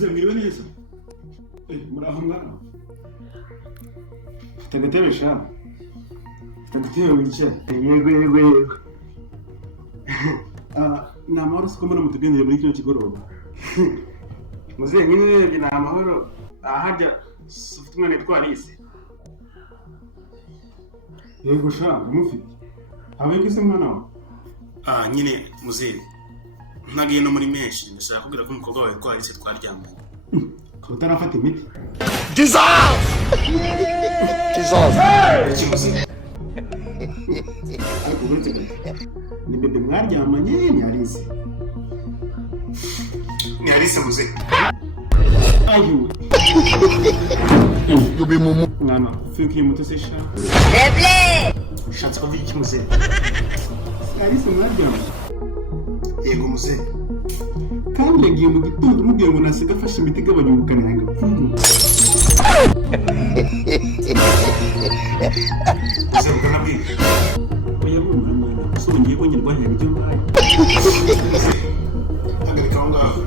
muze mwiriwe neza. Muraho mwana. Tagatebe sha. Tagatebe wicaye. Yego. Ni amahoro siko mbona mutugendera muri kino kigoroba. Muze nyine ni amahoro. Ahajya ufite umwana yitwa ESE. Yego sha, mufite. Habeke se mwana wawe? Nyine muze. Ntagiye no muri menshi ndashaka kugira ko umukobwa wawe yitwa ESE twaryamanye. Utarafata imiti. Jesus! Ni bebe mwaryamanye ni ESE. Ni ESE muze. Ayo. Yubi mumu. Mwana, fiki mutesesha. Leble! Shatse kuvuga iki muze? ESE mwaryamanye. Yego muze. Kandi yagiye mu gitondo umubwira ngo nasiga afashe imiti igabanya ubukana agapfumu. Muze mukanabwira. Oya bumva mwana, so ngiye kongera kwahera ibyo mbaye. Hagarika aho ngaho.